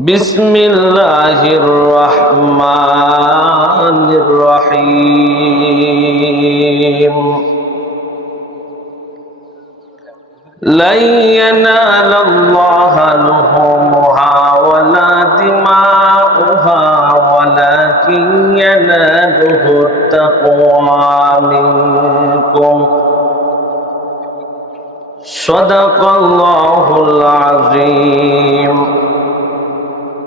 بسم الله الرحمن الرحيم لن ينال الله لحومها ولا دماؤها ولكن يناله التقوى منكم صدق الله العظيم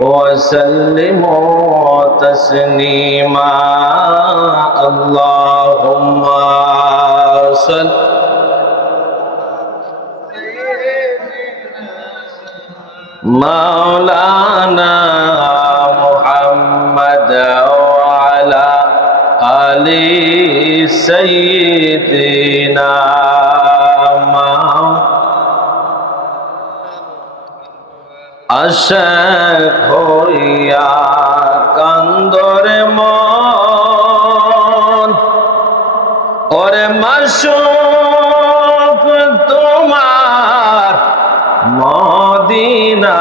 وسلموا تسليما. اللهم صل. مولانا محمد وعلى آل سيدنا আশেক হইয়া কান্দরে মন। ওরে মাসুক তোমার মদিনা।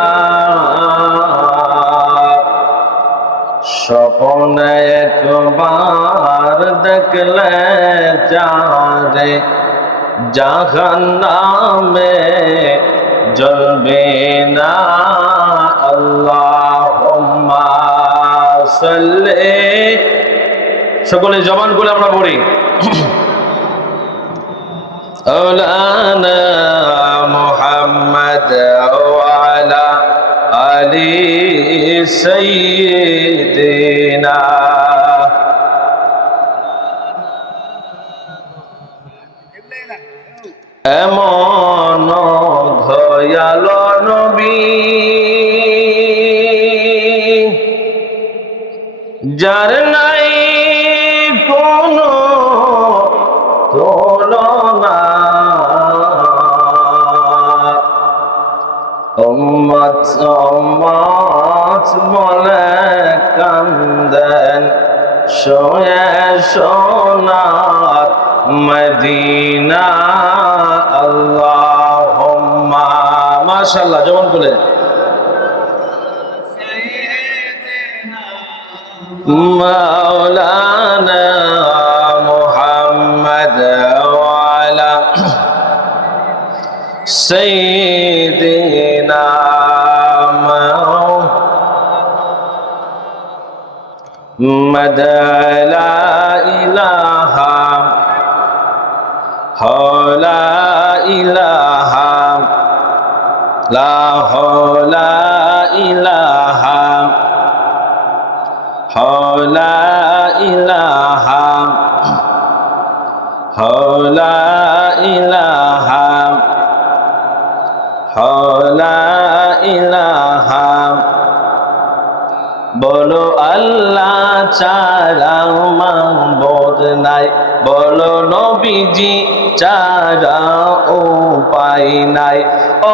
স্বপনে একবার দেখলে যারে জাহান নামে জ্বলবে না আল্লাহ সকলে জবান করে আমরা পড়ি أولانا محمد وعلى آل سيدنا যার নাই কোনো তুলনা। উম্মত উম্মত বলে কান্দেন, শোয়ে সোনার মদিনা। আল্লাহুম্মা, মাশাআল্লাহ যেমন করে مولانا محمد وعلى سيدنا محمد لا চারা মাবুদ নাই। বলো নবীজি চারা উপায় নাই।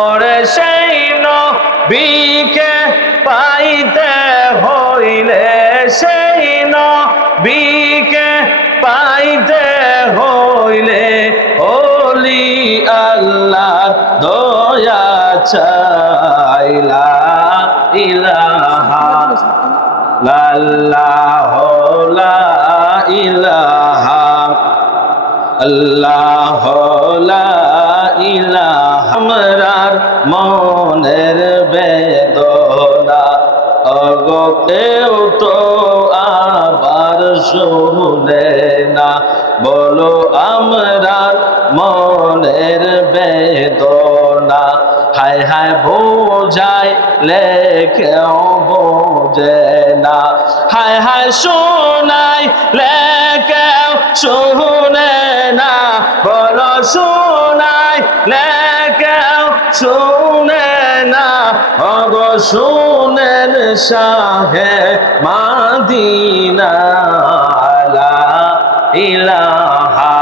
ওরে সেই নবীকে পাইতে হইলে সেই নবীকে পাইতে হইলে ওলি আল্লাহ দয়া চাইলা ইলাহা লাল্লাহ লা ইলাহা, আল্লাহ লা ইলাহা, আমরার মনের বেদনা। অগো কেউ তো আবার শুনে না। বলো আমরার মনের বেদনা। হায় হায় বোঝায় লেখেও বোঝে না। হায় হায় শোনাই, লেখেও শুনে না। বলো শোনাই, লেখেও শুনে না। অগ শুনেন শাহে মাদিনা ইলাহা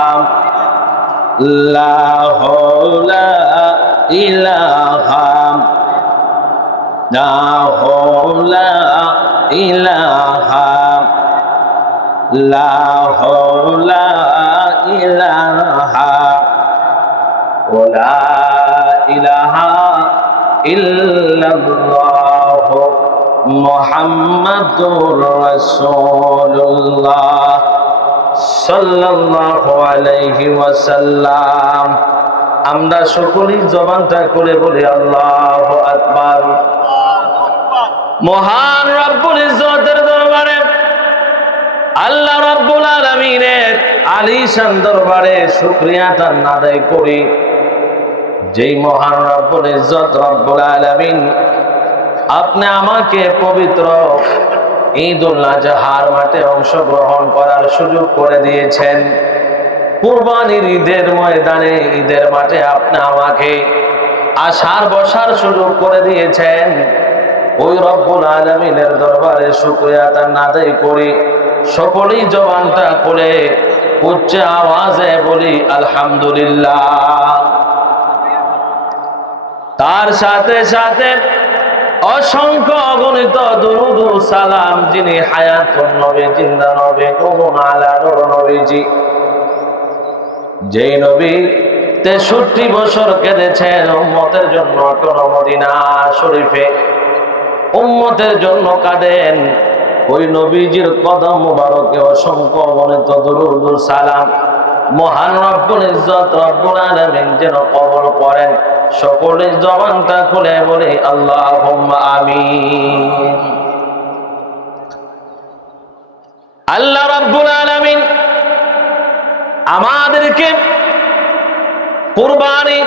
লা ইলাহা লা হৌলা ইলাহা লা হৌলা ইলাহা ওলা ইলাহা ইল্লাল্লাহ মুহাম্মাদুর রাসূলুল্লাহ সাল্লাল্লাহু আলাইহি ওয়াসাল্লাম। আমরা সকলেই জবানটা করে বলি, আল্লাহু আকবার। মহান রব্বুল ইজ্জতের দরবারে, আল্লাহ রব্বুল আলামিনের আলিশান দরবারে শুকরিয়া তার আদায় করি। যেই মহান রব্বুল ইজ্জত রব্বুল আলামিন আপনি আমাকে পবিত্র ঈদ উল আজহার মাঠে অংশগ্রহণ করার সুযোগ করে দিয়েছেন। কুরবানির ঈদের ময়দানে ঈদের মাঠে আপনি আমাকে আসার বসার সুযোগ করে দিয়েছেন। ওই রব্বুল আলমিনের দরবারে শুক্রিয়া তার নাদাই করি, সকলেই জবানটা করে উচ্চ আওয়াজে বলি, আলহামদুলিল্লাহ। তার সাথে সাথে অসংখ্য অগণিত দুরুদু সালাম যিনি হায়াতুন নবী, জিন্দা নবী করুন আলা নূর নবীজি। যেই নবী তেষট্টি বছর কেঁদেছেন উম্মতের জন্য কোন মদিনা শরীফে। উম্মতের জন্য কাঁদেন। ওই নবীজির কদম মুবারকে অসংখ্য অগণিত দুরুদ সালাম। মহান রব্বুল ইজ্জত রব্বুল আলামিন যেন কবল করেন। সকলের জবানটা খুলে বলে আল্লাহ আমিন। আল্লাহ রব্বুল আলামিন আমাদেরকে কুরবানি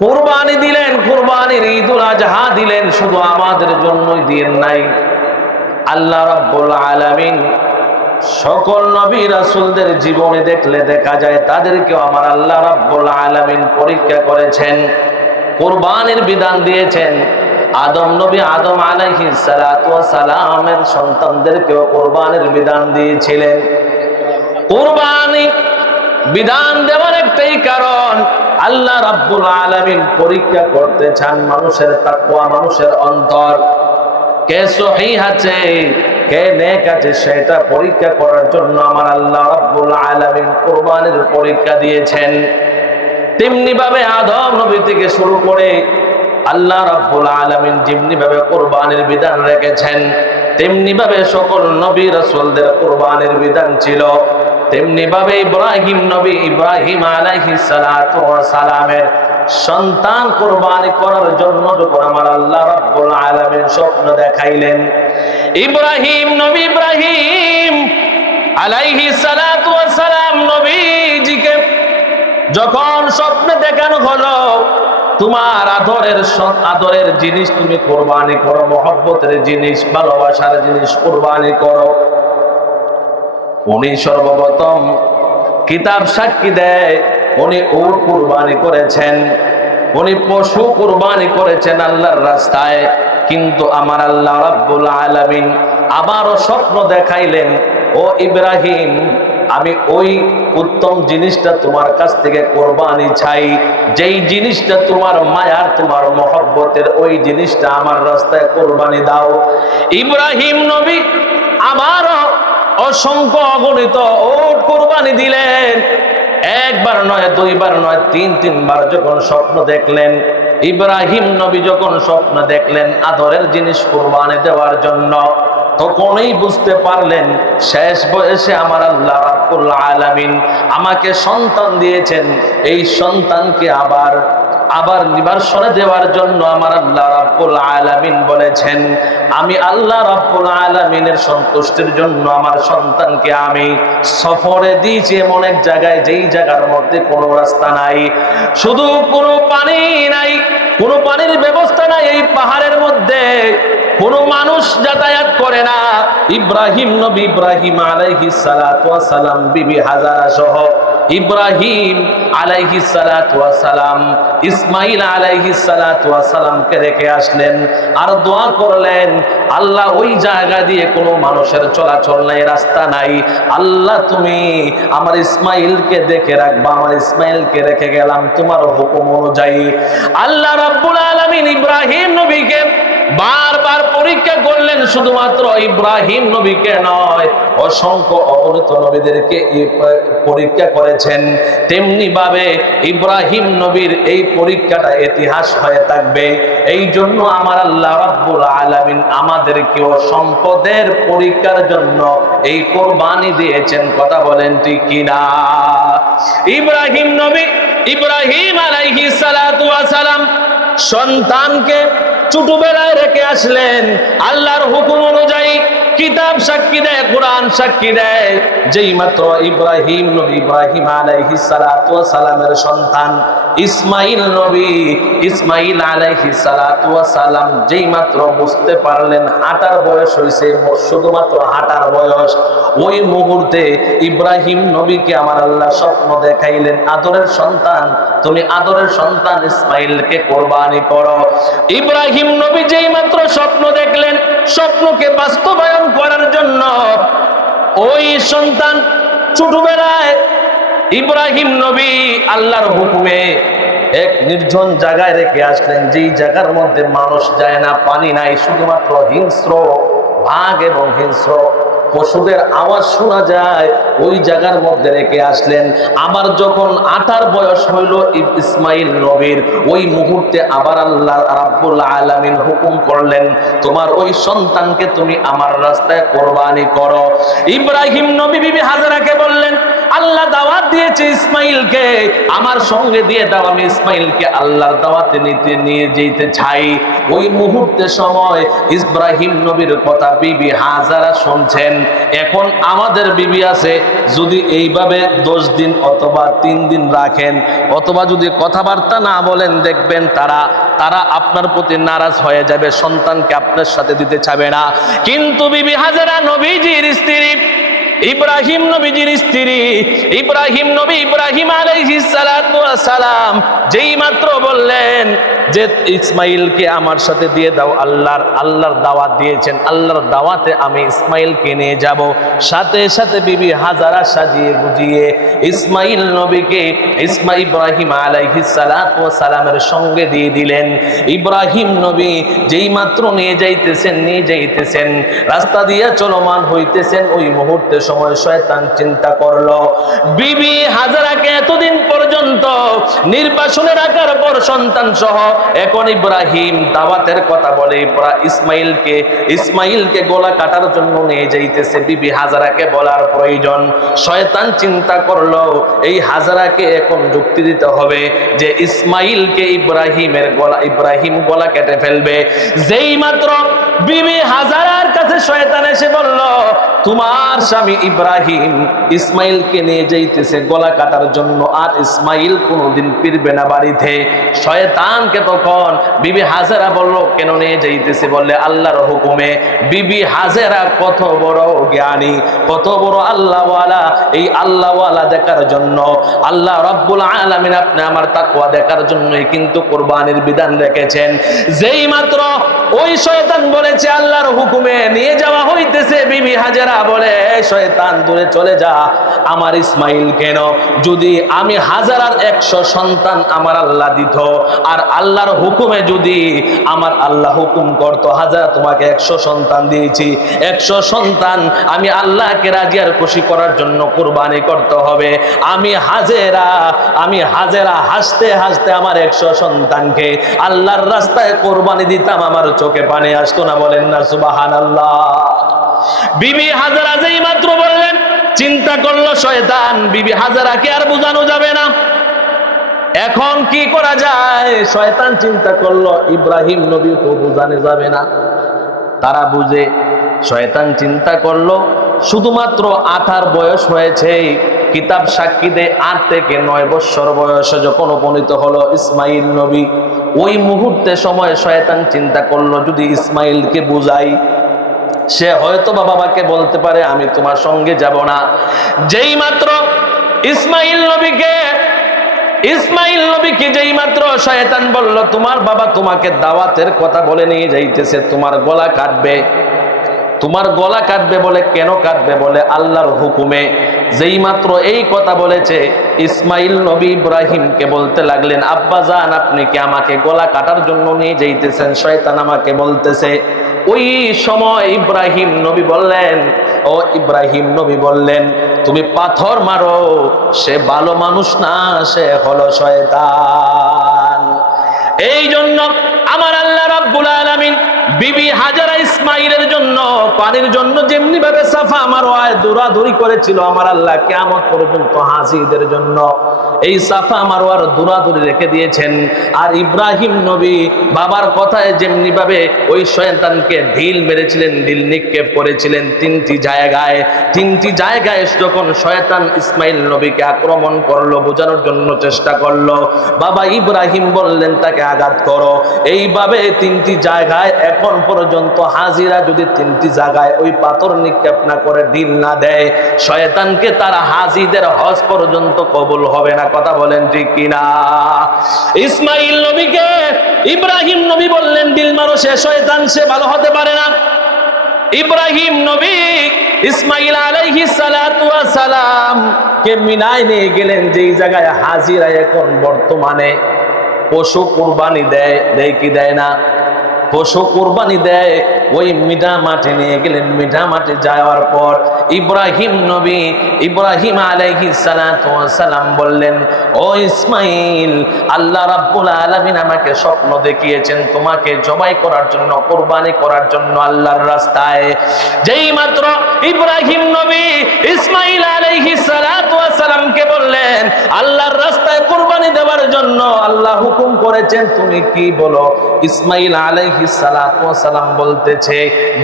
কুরবানি দিলেন, কুরবানির ঈদুল আজহা দিলেন, শুধু আমাদের জন্যই দিন নাই। আল্লাহ রাব্বুল আলামিন সকল নবী রাসূলদের জীবনে দেখলে দেখা যায়, তাদেরকেও আমার আল্লাহ রাব্বুল আলামিন পরীক্ষা করেছেন, কুরবানির বিধান দিয়েছেন। আদম নবী আদম ওয়াস সালামের সন্তানদেরকেও কুরবানির বিধান দিয়েছিলেন। কুরবানি বিধান দেওয়ার একটাই কারণ, আল্লাহ রাব্বুল আলামিন পরীক্ষা করতে চান মানুষের তাকওয়া, মানুষের অন্তর। কে সহিহ আছে, কে নেক আছে, সেটা পরীক্ষা করার জন্য আমার আল্লাহ রাব্বুল আলামিন কুরবানির পরীক্ষা দিয়েছেন। তেমনি ভাবে আদম নবী থেকে শুরু করে আল্লাহ রাব্বুল আলামিন যেমনি ভাবে কুরবানির বিধান রেখেছেন। তেমনি ভাবে সকল নবী রাসূলদের কুরবানির বিধান ছিল। তেমনি ভাবে ইব্রাহিম নবী ইব্রাহিম আলাইহিস সালাতু সালামের সন্তান কুরবানি করার জন্য যখন আমার আল্লাহ রাব্বুল আলামিন স্বপ্ন দেখাইলেন, ইব্রাহিম নবী ইব্রাহিম আলাইহি সালাতু ওয়াস সালাম নবীজিকে যখন স্বপ্নে দেখানো হলো তোমার আদরের আদরের জিনিস তুমি কোরবানি করো, মহব্বতের জিনিস, ভালোবাসার জিনিস কোরবানি করো। উনি সর্বপ্রথম কিতাব সাক্ষী দেয়, উনি উট কুরবানি করেছেন, উনি পশু কুরবানি করেছেন আল্লাহর রাস্তায়। কিন্তু আমার আল্লাহ রাব্বুল আলামিন আবারও স্বপ্ন দেখাইলেন, ও ইব্রাহিম আমি ওই উত্তম জিনিসটা তোমার কাছ থেকে কোরবানি চাই। যেই জিনিসটা তোমার মায়ার, তোমার মহব্বতের, ওই জিনিসটা আমার রাস্তায় কোরবানি দাও। ইব্রাহিম নবী আবারও অসংখ্য অগণিত ওট কোরবানি দিলেন। একবার নয়, দুইবার নয়, তিন, তিনবার যখন স্বপ্ন দেখলেন, ইব্রাহিম নবী যখন স্বপ্ন দেখলেন আদরের জিনিস কোরবানি দেওয়ার জন্য তখনই বুঝতে পারলেন, শেষ বয়সে আমার আল্লাহ আলামিন আমাকে সন্তান দিয়েছেন। এই সন্তানকে আবার আবার নিবাসনে দেওয়ার জন্য আমার আল্লাহ রাব্বুল আলামিন বলেছেন, আমি আল্লাহ রাব্বুল আলামিনের সন্তুষ্টির জন্য আমার সন্তানকে আমি সফরে দিয়েছি এমন এক জায়গায়, যেই জায়গার মধ্যে কোনো রাস্তা নাই। শুধু কোনো পানি নাই কোনো পানির ব্যবস্থা নাই এই পাহাড়ের মধ্যে। কোনো মানুষ যাতায়াত করে না। ইব্রাহিম নবী ইব্রাহিম আলাইহিস সালাম, বিবি হাজারা সহ ইব্রাহিম আলাইহি সালাম ইসমাইল আলাইহি সালামকে রেখে আসলেন আর দোয়া করলেন, আল্লাহ ওই জায়গা দিয়ে কোনো মানুষের চলাচল নাই, রাস্তা নাই। আল্লাহ, তুমি আমার ইসমাইলকে দেখে রাখবা, আমার ইসমাইলকে রেখে গেলাম। তোমার হুকুম অনুযায়ী আল্লাহ রাব্বুল আলামিন ইব্রাহিম নবীকে বারবার পরীক্ষা করলেন শুধুমাত্র ইব্রাহিম নবীকে নয়, অসংখ্য অগণিত নবীদেরকে পরীক্ষা করেছেন। তেমনি ভাবে ইব্রাহিম নবীর এই পরীক্ষাটা ইতিহাস হয়ে থাকবে। এই জন্য আমার আল্লাহ রাব্বুল আলামিন আমাদেরকেও সম্পদের পরীক্ষার জন্য এই কোরবানি দিয়েছেন। কথা বলেন ঠিক কিনা? ইব্রাহিম নবী, ইব্রাহিম আলাইহিস সালাতু ওয়াস সালাম সন্তানকে ছোটবেলায় রেখে আসলেন। আল্লাহর হুকুম অনুযায়ী কিতাব সাক্ষী দেয়, কোরআন সাক্ষী দেয়। যেই মাত্র ইব্রাহিম নবী, ইব্রাহিম আলাইহি সালাতু সালামের সন্তান, ইসমাইল নবী, ইসমাইল আলাইহি সালাতু সালাম যেই মাত্র বুঝতে পারলেন হাঁটার বয়স হয়েছে শুধুমাত্র হাঁটার বয়স। ওই মুহূর্তে ইব্রাহিম নবীকে আমার আল্লাহ স্বপ্ন দেখাইলেন, আদরের সন্তান, তুমি আদরের সন্তান ইসমাইলকে কোরবানি করো। ইব্রাহিম নবী যেই মাত্র স্বপ্ন দেখলেন, স্বপ্নকে বাস্তবায়ন করার জন্য ওই সন্তান ছোটবেলায় ইব্রাহিম নবী আল্লাহর হুকুমে এক নির্জন জায়গায় রেখে আসলেন। যেই জায়গার মধ্যে মানুষ যায় না, পানি নাই, শুধুমাত্র হিংস্র, ভাগ এবং হিংস্র। পশুদের আওয়াজ শোনা যায়, ওই জায়গার মধ্যে রেখে আসলেন। আবার যখন আঠার বয়স হইল ইসমাইল নবীর, ওই মুহূর্তে আবার আল্লাহ রাব্বুল আলামিন হুকুম করলেন, তোমার ওই সন্তানকে তুমি আমার রাস্তায় কোরবানি করো। ইব্রাহিম নবী বিবি হাজারাকে বললেন আল্লাহ দাওয়াত দিয়েছে ইসমাইলকে, আমার সঙ্গে দিয়ে দাও, আমি ইসমাইলকে আল্লাহর দাওয়াতে নিতে, নিয়ে যেতে চাই। ওই মুহূর্তে সময় ইব্রাহিম নবীর কথা বিবি হাজারা শুনছেন। এখন আমাদের বিবি আছে, যদি এইভাবে দশ দিন অথবা তিন দিন রাখেন, অথবা যদি কথাবার্তা না বলেন, দেখবেন তারা তারা আপনার প্রতি নারাজ হয়ে যাবে, সন্তানকে আপনার সাথে দিতে চাবে না। কিন্তু বিবি হাজারা নবীজির স্ত্রী ইব্রাহিম নবীজির স্ত্রী ইব্রাহিম নবী ইব্রাহিম আলাইহিস সালাম যেই মাত্র বললেন যে ইসমাইলকে আমার সাথে দিয়ে দাও, আল্লাহর আল্লাহর দাওয়াত দিয়েছেন, আল্লাহর দাওয়াতে আমি ইসমাইলকে নিয়ে যাব। সাথে সাথে বিবি হাজারা সাজিয়ে গুজিয়ে ইসমাইল নবীকে ইসমা ইব্রাহিম ওয়াস সালামের সঙ্গে দিয়ে দিলেন। ইব্রাহিম নবী যেই মাত্র নিয়ে যাইতেছেন নিয়ে যাইতেছেন। রাস্তা দিয়ে চলমান হইতেছেন, ওই মুহূর্তে সময় শয়তান চিন্তা করল। বিবি হাজারাকে এতদিন পর্যন্ত নির্বাসনে রাখার পর সন্তান সহ এখন ইব্রাহিম দাওয়াতের কথা বলে ইসমাইলকে ইসমাইলকে গলা কাটার জন্য নিয়ে যাইতেছে। বিবি হাজারাকে বলার প্রয়োজন। শয়তান চিন্তা করল, এই হাজারাকে এখন যুক্তি দিতে হবে যে ইসমাইলকে ইব্রাহিমের গলা, ইব্রাহিম গলা কেটে ফেলবে। যেই মাত্র বিবি হাজারার কাছে শয়তান এসে বলল, তোমার স্বামী ইব্রাহিম ইসমাইলকে নিয়ে যাইতেছে গলা কাটার জন্য, আর ইসমাইল কোনোদিন ফিরবে না বাড়িতে। শয়তানকে তখন বিবি হাজারা বলল, কেন নিয়ে যাইতেছে? বললে, আল্লাহর হুকুমে। বিবি হাজারা কত বড় জ্ঞানী, কত বড় আল্লাহওয়ালা। এই আল্লাহওয়ালা দেখার জন্য, আল্লাহ রব্বুল আলামিন আপনি আমার তাকওয়া দেখার জন্যই কিন্তু কোরবানির বিধান রেখেছেন। যেই মাত্র ওই শয়তান বলেছে, আল্লাহর হুকুমে নিয়ে যাওয়া হইতেছে। বিবি হাজারা বলে "এই শয়তান, দূরে চলে যা। আমার ইসমাইল কেন? যদি আমি হাজারার একশো সন্তান আমার আল্লাহ দিত, আর আল্লাহর হুকুমে যদি আমার আল্লাহ হুকুম করতো হাজার তোমাকে একশো সন্তান দিয়েছি। একশো সন্তান আমি আল্লাহকে রাজি আর খুশি করার জন্য কোরবানি করতে হবে। আমি হাজেরা আমি হাজেরা হাসতে হাসতে আমার একশো সন্তানকে আল্লাহর রাস্তায় কোরবানি দিতাম, আমার চোখে পানি আসতো না, বলেন না সুবাহান আল্লাহ বিবি হাজারা যেই মাত্র বললেন, চিন্তা করল শয়তান, বিবি হাজারাকে আর বোঝানো যাবে না। এখন কি করা যায়? শয়তান চিন্তা করল, ইব্রাহিম নবীকে বোঝানো যাবে না। তারা বুঝে, শয়তান চিন্তা করল, শুধুমাত্র আঠার বয়স হয়েছে। কিতাব সাক্ষী দেয় আট থেকে নয় বৎসর বয়সে যখন উপনীত হলো ইসমাইল নবী, ওই মুহূর্তে সময় শয়তান চিন্তা করল, যদি ইসমাইলকে বুঝাই, সে হয়তো বাবাকে বলতে পারে, আমি তোমার সঙ্গে যাব না। যেই মাত্র ইসমাইল নবীকে ইসমাইল নবীকে যেই মাত্র শয়তান বলল, তোমার বাবা তোমাকে দাওয়াতের কথা বলে নিয়ে যাইতেছে, তোমার গলা কাটবে। তোমার গলা কাটবে বলে কেন কাটবে বলে আল্লাহর হুকুমে। যেই মাত্র এই কথা বলেছে, ইসমাইল নবী ইব্রাহিমকে বলতে লাগলেন, আব্বা জান, আপনি কি আমাকে গলা কাটার জন্য নিয়ে যাইতেছেন? শয়তান আমাকে বলতেছে। ওই সময় ইব্রাহিম নবী বললেন, ও ইব্রাহিম নবী বললেন তুমি পাথর মারো, সে ভালো মানুষ না, সে হলো শয়তান। এই জন্য আমার আল্লাহ রাব্বুল আলামিন বিবি হাজারা ইসমাইলের জন্য, পানির জন্য যেমনি ভাবে সাফা আমার ওয়ায় দৌড়াদৌড়ি করেছিল, আমার আল্লাহ কেমন পর্যন্ত হাজিদের জন্য এই সাফা আমার ওয়ার দৌড়াদৌড়ি রেখে দিয়েছেন। আর ইব্রাহিম নবী বাবার কথায় যেমনি ভাবে ওই শয়তানকে ঢিল মেরেছিলেন, ঢিল নিক্ষেপ করেছিলেন তিনটি জায়গায়। তিনটি জায়গায় যখন শয়তান ইসমাইল নবীকে আক্রমণ করল, বোঝানোর জন্য চেষ্টা করল, বাবা ইব্রাহিম বললেন, তাকে আঘাত করো। এইভাবে তিনটি জায়গায় এখন পর্যন্ত হাজিরা যদি তিনটি জায়গায় ওই পাথর নিক্ষেপ না করে ঢিল না দেয়, শয়তানকে তারা হাজিদের হজ পর্যন্ত কবুল হবে না। কথা বলেন ঠিক কিনা? ইসমাইল নবীকে ইব্রাহিম নবী বললেন, দিল মারো সে শয়তান, সে ভালো হতে পারে না। ইব্রাহিম নবী ইসমাইল আলাইহি সালাতু সালাম কে মিনায় নিয়ে গেলেন, যেই জায়গায় হাজিরা এখন বর্তমানে। পশু কুরবানি দেয় দেয় কি দেয় না? পশু কোরবানি দেয়। ওই মিঠা মাঠে নিয়ে গেলেন। মিঠা মাঠে যাওয়ার পর ইব্রাহিম নবী ইব্রাহিম আলাইহি সালাম বললেন, ও ইসমাইল, আল্লাহ রাব্বুল আলামিন আমাকে স্বপ্ন দেখিয়েছেন তোমাকে জবাই করার জন্য, কোরবানি করার জন্য আল্লাহর রাস্তায়। যেই মাত্র ইব্রাহিম নবী ইসমাইল আলাইহি সালামকে বললেন, আল্লাহর রাস্তায় কোরবানি হুকুম করেছেন, তুমি কি বলো? ইসমাইল আলাইহি সালাম বলতেছে,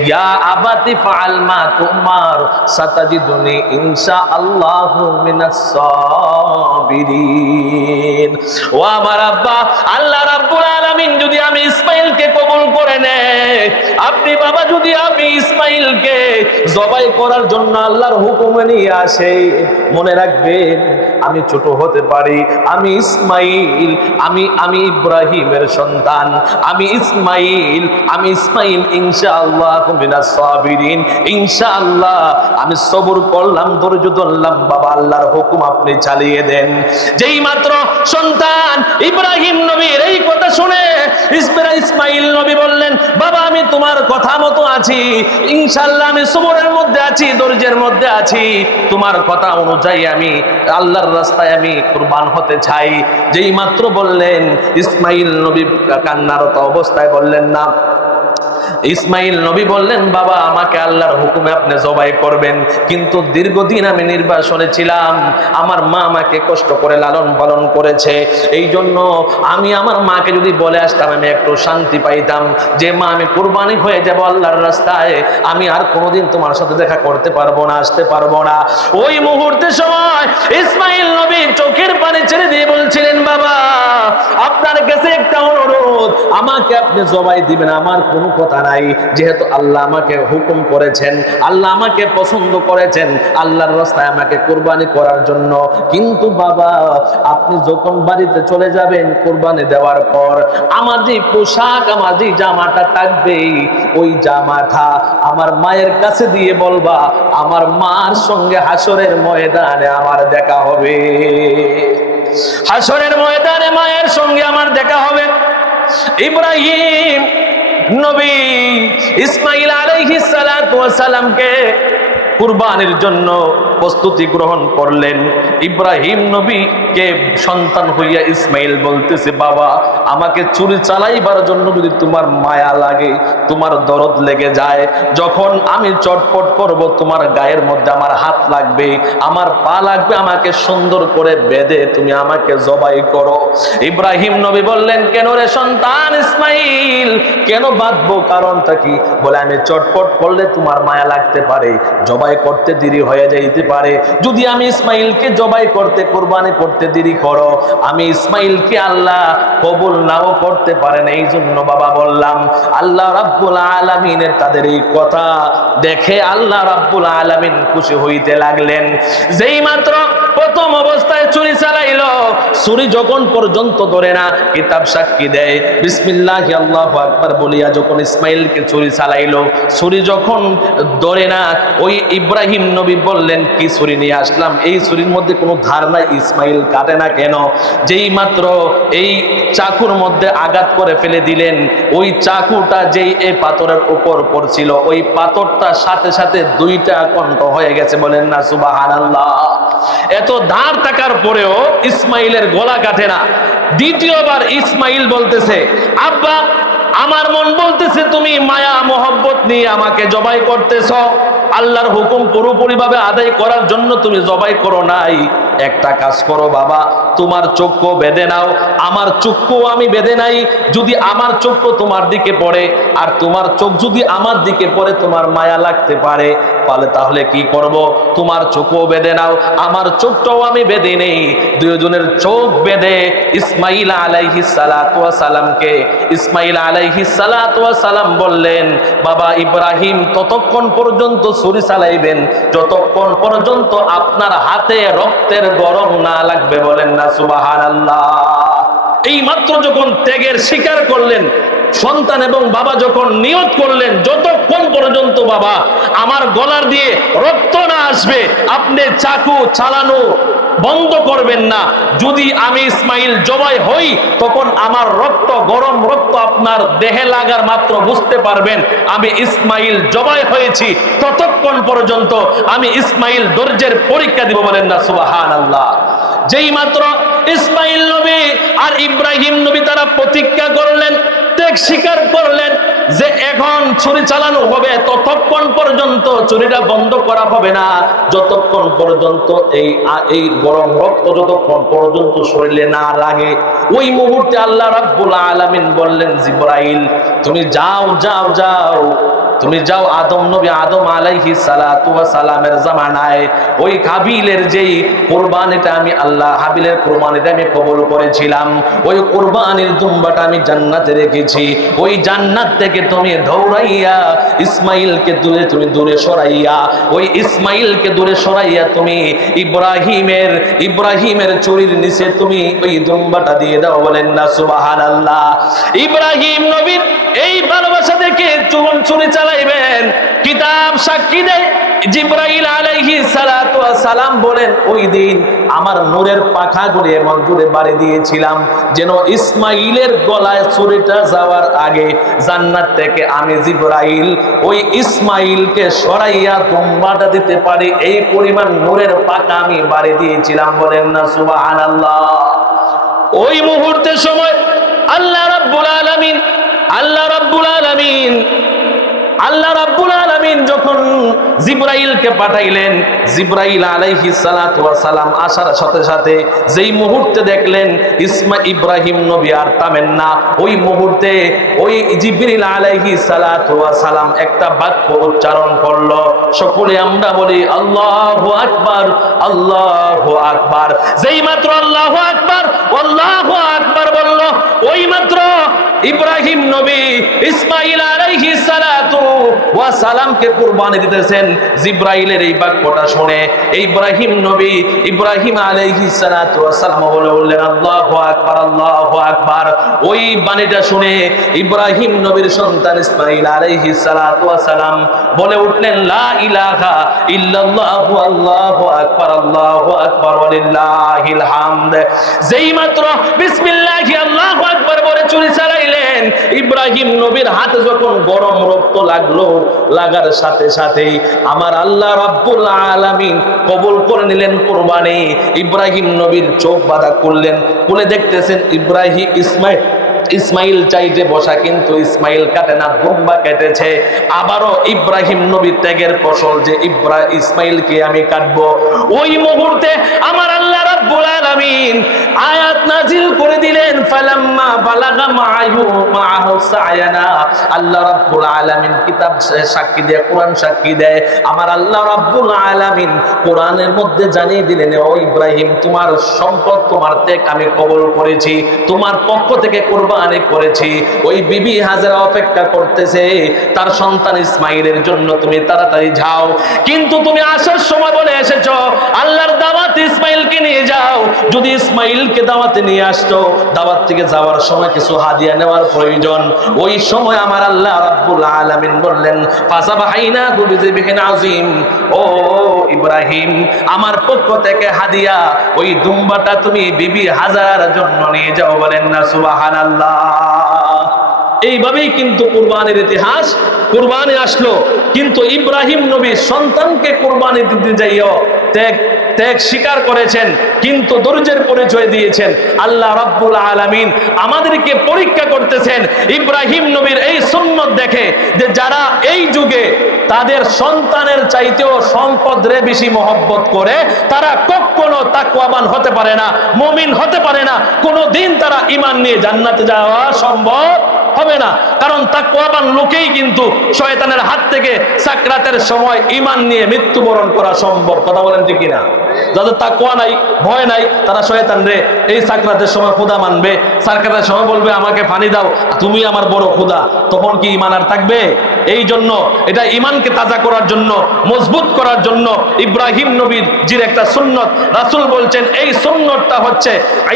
ইয়া আবাতি ফাআল মা তুমার, সাতাজিদুনি ইনশা আল্লাহু মিনাস সাবিরিন। ও আমার আব্বা, আল্লাহ রাব্বুল আলামিন যদি আমি ইসমাইলকে কবুল করে নেয়, আপনি বাবা, যদি আমি ইসমাইলকে জবাই করার জন্য আল্লাহর হুকুমে নিয়ে আসে, মনে রাখবেন, আমি ছোট হতে পারি, আমি ইসমাইল, আমি আমি ইব্রাহিমের সন্তান। আমি ইসমাইল আমি ইসমাইল, ইনশাআল্লাহ মিনাস সাবিরিন। ইনশাআল্লাহ আমি সবর করলাম, ধৈর্য ধরলাম, বাবা আল্লাহর হুকুম আপনি চালিয়ে দেন। যেই মাত্র সন্তান ইব্রাহিম নবীর এই কথা শুনে ইসমাইল নবী বললেন, বাবা, আমি তোমার কথা মতো আছি। ইনশাআল্লাহ আমি সবরের মধ্যে আছি, ধৈর্যের মধ্যে আছি। তোমার কথা অনুযায়ী আমি আল্লাহর রাস্তায় আমি কুরবান হতে চাই। যেই মাত্র বললেন ইসমাইল নবী কান্নারত অবস্থায় বললেন না ইসমাইল নবী বললেন, বাবা, আমাকে আল্লাহর হুকুমে আপনি জবাই করবেন। কিন্তু দীর্ঘদিন আমি নির্বাসনে ছিলাম। আমার মা আমাকে কষ্ট করে লালন পালন করেছে। এই জন্য আমি আমার মাকে যদি বলে আসতাম, আমি একটু শান্তি পাইতাম। যে মা, আমি কোরবানি হয়ে যাব আল্লাহর রাস্তায়, আমি আর কোনোদিন তোমার সাথে দেখা করতে পারব না, আসতে পারব না। ওই মুহূর্তে সময় ইসমাইল নবী চোখের পানি ছেড়ে দিয়ে বলছিলেন, বাবা, আপনার কাছে একটা অনুরোধ। আমাকে আপনি জবাই দিবেন, আমার কোনো কথা নাই। যেহেতু আল্লাহ আমাকে হুকুম করেছেন, আল্লাহ আমাকে পছন্দ করেছেন, আল্লাহর রাস্তায় আমাকে কোরবানি করার জন্য। কিন্তু বাবা, আপনি যখন বাড়িতে চলে যাবেন কোরবানি দেওয়ার পর, আমার যে পোশাক, আমার যে জামাটা থাকবে, ওই জামাটা আমার মায়ের কাছে দিয়ে বলবা, আমার মার সঙ্গে হাসরের ময়দানে আমার দেখা হবে। হাসরের ময়দানে মায়ের সঙ্গে আমার দেখা হবে। ইব্রাহিম নবী ইসমাইল আলাইহিস সালাতু ওয়াস সালামকে কুরবানির জন্য প্রস্তুতি গ্রহণ করলেন। ইব্রাহিম নবীকে সন্তান হইয়া ইসমাইল বলতেছে, বাবা, আমাকে চুরি চালাইবার জন্য যদি তোমার মায়া লাগে, তোমার দরদ লেগে যায়, যখন আমি চটপট করব, তোমার গায়ের মধ্যে আমার হাত লাগবে, আমার পা লাগবে, আমাকে সুন্দর করে বেঁধে তুমি আমাকে জবাই করো। ইব্রাহিম নবী বললেন, কেন রে সন্তান ইসমাইল? কেন বাঁধবো কারণটা কি? বলে, আমি চটপট করলে তোমার মায়া লাগতে পারে, জবাই করতে দেরি হয়ে যাইতে পারে। যদি আমি ইসমাইলকে জবাই করতে, কোরবানি করতে দেরি করো, আমি ইসমাইলকে আল্লাহ কবুল নাও করতে পারেন এই জন্য বাবা বললাম, আল্লাহ রাব্বুল আলামিনের তাদের এই কথা দেখে আল্লাহ রাব্বুল আলামিন খুশি হইতে লাগলেন। যেই মাত্র প্রথম অবস্থায় চুরি চালাইল। চুরি যখন পর্যন্ত ধরে না, কিতাব সাক্ষী দেয়, বিসমিল্লাহ আল্লাহ আকবার বলিয়া যখন ইসমাইলকে চুরি চালাইলো ছুরি যখন ধরে না, ওই ইব্রাহিম নবী বললেন, কি ছুরি নিয়ে আসলাম? এই ছুরির মধ্যে কোনো ধার নাই, ইসমাইল কাটে না কেন? যেই মাত্র এই চাকুর মধ্যে আঘাত করে ফেলে দিলেন, ওই চাকুটা যেই এই পাথরের উপর পড়ছিল, ওই পাথরটা সাথে সাথে দুইটা কণ্ঠ হয়ে গেছে, বলেন না সুবাহান এত দাঁড় থাকার পরেও ইসমাইলের গলা কাটে না। দ্বিতীয়বার ইসমাইল বলতেছে, আব্বা, আমার মন বলতেছে তুমি মায়া, মোহব্বত নিয়ে আমাকে জবাই করতেছ। আল্লাহর হুকুম পুরোপুরিভাবে আদায় করার জন্য তুমি জবাই করো নাই। একটা কাজ করো বাবা তোমার চক্ষু বেঁধে নাও, আমার চক্ষু আমি বেঁধে নাই, যদি আমার চক্ষু তোমার দিকে পড়ে, আর তোমার চোখ যদি আমার দিকে পড়ে, তোমার মায়া লাগতে পারে, পালে তাহলে কি করব? তোমার চোখও বেঁধে নাও, আমার চোখটাও আমি বেঁধে নেই। দুজনের চোখ বেঁধে ইসমাইল আলাইহি সালামকে, ইসমাইল আলাইহি সালাম বললেন, বাবা ইব্রাহিম, ততক্ষণ পর্যন্ত ছুরি চালাইবেন, যতক্ষণ পর্যন্ত আপনার হাতে রক্তের গরম না লাগবে বলেন না এই মাত্র যখন ত্যাগের স্বীকার করলেন, সন্তান এবং বাবা যখন নিয়ত করলেন, যতক্ষণ পর্যন্ত বাবা আমার গলার দিয়ে রক্ত না আসবে, আপনি চাকু চালানো বন্ধ করবেন না। যদি আমি ইসমাইল জবাই হই, তখন আমার রক্ত, গরম রক্ত আপনার দেহে লাগার মাত্র বুঝতে পারবেন, আমি ইসমাইল জবাই হয়েছি। ততক্ষণ পর্যন্ত আমি ইসমাইল দর্জের পরীক্ষা দিব বলেন না আল্লাহ যেই মাত্র ইসমাইল নবী আর ইব্রাহিম নবী তারা প্রতিজ্ঞা করলেন, ত্যাগ স্বীকার করলেন যে এখন ছুরি চালানো হবে, ততক্ষণ পর্যন্ত চুরিটা বন্ধ করা হবে না। যতক্ষণ পর্যন্ত এই এই গরম রক্ত যতক্ষণ পর্যন্ত শরীরে না লাগে ওই মুহূর্তে আল্লাহ রাব্বুল আলামিন বললেন, জিব্রাইল, তুমি যাও যাও যাও। তুমি যাও আদম নবী আদম আলাইহি সালাতু ওয়া সালামের জামানায়। ওই হাবিলের যেই কুরবানিটা আমি আল্লাহ, হাবিলের কুরবানিটা আমি কবুল করেছিলাম। ওই কুরবানির দুম্বাটা আমি জান্নাতে রেখেছি। ওই জান্নাত থেকে তুমি দৌড়াইয়া ইসমাইলকে দূরে তুমি দূরে সরাইয়া, ওই ইসমাইলকে দূরে সরাইয়া তুমি ইব্রাহিমের ইব্রাহিমের চুরির নিচে তুমি ওই দুম্বাটা দিয়ে দাও। বলেন না, সুবহানাল্লাহ। ইব্রাহিম নবীর এই ভালোবাসা দেখে চুমন চুরি চালাইবেন। কিতাব সাক্ষী দেয় জিব্রাইল আলাইহি সালাতু সালাম বলেন, ওই দিন আমার নূরের পাখাগুলি এমন জুড়ে বাড়ি দিয়েছিলাম যেন ইসমাইলের গলায় চুরিটা যাওয়ার আগে জান্নাত থেকে আমি জিব্রাইল, ওই ইসমাইলকে সরাইয়া তোম্বাটা দিতে পারি। এই পরিমাণ নূরের পাখা আমি বাড়ি দিয়েছিলাম। বলেন না, সুবহানাল্লাহ। ওই মুহূর্তের সময় আল্লাহ রাব্বুল আলামিন আল্লাহ রব্বুল আলামিন আল্লাহ রাব্বুল আলামিন যখন জিব্রাইলকে পাঠাইলেন, জিব্রাইল আলাইহি সালাতু ওয়া সালাম আসার সাথে সাথে যেই মুহূর্তে দেখলেন ইসমা ইব্রাহিম নবী আর থামেন না, ওই মুহূর্তে ওই জিবরিল আলাইহি সালাতু ওয়া সালাম একটা বাক্য উচ্চারণ করল। সকলে আমরা বলি, আল্লাহু আকবার আল্লাহু আকবার। যেই মাত্র আল্লাহু আকবার আল্লাহু আকবার বলল, ওই মাত্র ইব্রাহিম নবী ইসমাইল আলাইহি সালাতু ওয়া সালামকে কুরবানি দিতেছেন। জিব্রাইলের এই বাক্যটা শুনে ইব্রাহিম নবী ইব্রাহিম আলাইহিস সালাতু ওয়া সালাম বলে বললেন আল্লাহু আকবার আল্লাহু আকবার। ওই বাণীটা শুনে ইব্রাহিম নবীর সন্তান ইসমাইল আলাইহিস সালাতু ওয়া সালাম বলে উঠলেন, লা ইলাহা ইল্লাল্লাহু, আল্লাহু আল্লাহু ওয়ালিল্লাহিল হামদ। বিসমিল্লাহি, আল্লাহু বলে চুরি চালাই নিলেন ইব্রাহিম নবীর হাতে যখন গরম রক্ত লাগল, লাগার সাথে সাথেই আমার আল্লাহ রাব্বুল আলামিন কবুল করে নিলেন কোরবানি। ইব্রাহিম নবীর চোখ বাঁধা করলেন খুলে দেখতেছেন ইব্রাহিম ইসমাইল ইসমাইল চাইতে বসা কিন্তু ইসমাইল কাটে না দুম্বা কেটেছে। আবারও ইব্রাহিম নবী ত্যাগের ফসল যে ইব্রা ইসমাইলকে আমি কাটবো। ওই মুহূর্তে আমার আল্লাহ রাব্বুল আলামিন আয়াত করে দিলেন, ফালাম্মা বালাগা আল্লাহ রাব্বুল আলামিন কিতাব সাক্ষী দেয়, কোরআন সাক্ষী দেয়। আমার আল্লাহ রাব্বুল আলামিন কোরআনের মধ্যে জানিয়ে দিলেন, ও ইব্রাহিম, তোমার সম্পদ, তোমার ত্যাগ আমি কবল করেছি। তোমার পক্ষ থেকে কোরবানি করেছি ওই বিবি হাজারা অপেক্ষা করতেছে, তার সন্তান ইসমাইলের জন্য তুমি তাড়াতাড়ি যাও। কিন্তু তুমি আসার সময় বলে এসেছ, আল্লাহর দাওয়াত ইসমাইলকে নিয়ে যাও। যদি ইসমাইলকে দাওয়াতে নিয়ে আসতো, দাওয়াত থেকে যাওয়ার সময় কিছু হাদিয়া নেওয়ার প্রয়োজন। ওই সময় আমার আল্লাহ রাব্বুল আলামিন বললেন ফাসাবাহাইনা বিযিবিহিন আযীম। ও ইব্রাহিম, আমার পক্ষ থেকে হাদিয়া, ওই দুম্বাটা তুমি বিবি হাজার জন্য নিয়ে যাও বলেন না, সুবহানাল্লাহ। এইভাবেই কিন্তু কুরবানির ইতিহাস কুরবানি আসলো। কিন্তু ইব্রাহিম নবী সন্তানকে কুরবানি দিতে যাইও ত্যাগ ত্যাগ স্বীকার করেছেন, কিন্তু ধৈর্যের পরিচয় দিয়েছেন। আল্লাহ রাব্বুল আলামিন আমাদেরকে পরীক্ষা করতেছেন, ইব্রাহিম নবীর এই সুন্নত দেখে যে যারা এই যুগে তাদের সন্তানের চাইতেও সম্পদ রে বেশি মহব্বত করে, তারা কখনো তাকওয়াবান হতে পারে না, মমিন হতে পারে না। কোনো দিন তারা ইমান নিয়ে জান্নাতে যাওয়া সম্ভব হবে না। কারণ তাকওয়াবান লোকেই কিন্তু শয়তানের হাত থেকে সাকরাতের সময় ইমান নিয়ে মৃত্যুবরণ করা সম্ভব। কথা বলেন ঠিক কিনা? যাদের তাকওয়া নাই, ভয় নাই, তারা শয়তান রে। এই সাকরাতের সময় খোদা মানবে। সাকরাতের সময় বলবে, আমাকে পানি দাও তুমি আমার বড় খোদা তখন কি ইমান আর থাকবে? এই জন্য, এটা ইমানকে তাজা করার জন্য, মজবুত করার জন্য ইব্রাহিম নবীর জির একটা সুন্নত। রাসূল বলছেন, এই সুন্নতটা হচ্ছে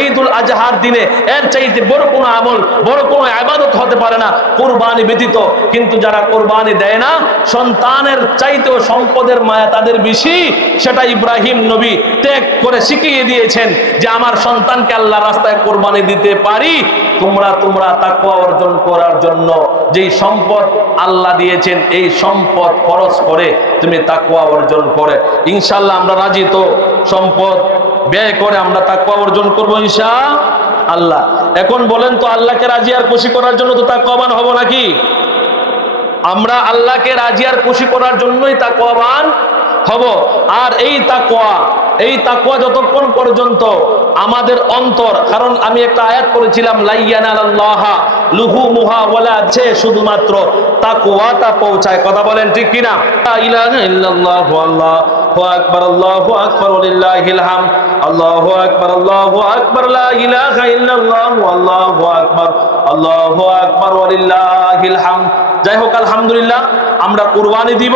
ঈদুল আজহার দিনে এর চাইতে বড় কোনো আমল, বড় কোনো আবাদত হতে পারে না, কোরবানি ব্যতীত। কিন্তু যারা কোরবানি দেয় না, সন্তানের চাইতেও সম্পদের মায়া তাদের বেশি। সেটা ইব্রাহিম নবী ত্যাগ করে শিখিয়ে দিয়েছেন যে আমার সন্তানকে আল্লাহ রাস্তায় কোরবানি দিতে পারি। তোমরা তোমরা তাকওয়া অর্জন করার জন্য যেই সম্পদ আল্লাহ দিয়েছেন, এই সম্পদ খরচ করে তুমি তাকওয়া অর্জন করে। ইনশাল্লাহ আমরা রাজি তো? সম্পদ ব্যয় করে আমরা তাকওয়া অর্জন করব ইনশা আল্লাহ এখন বলেন তো, আল্লাহকে রাজি আর খুশি করার জন্য তো তাকওয়াবান হব নাকি? আমরা আল্লাহকে রাজি আর খুশি করার জন্যই তাকওয়াবান হব। আর এই এই তাকওয়া যতক্ষণ পর্যন্ত আমাদের অন্তর, কারণ আমি একটা আয়াত করেছিলাম লাইয়ানাল্লাহ লুহু মুহা আছে শুধুমাত্র তাকওয়াটা পৌঁছায়। কথা বলেন ঠিক কিনা? যাই হোক, আলহামদুলিল্লাহ, আমরা কুরবানি দিব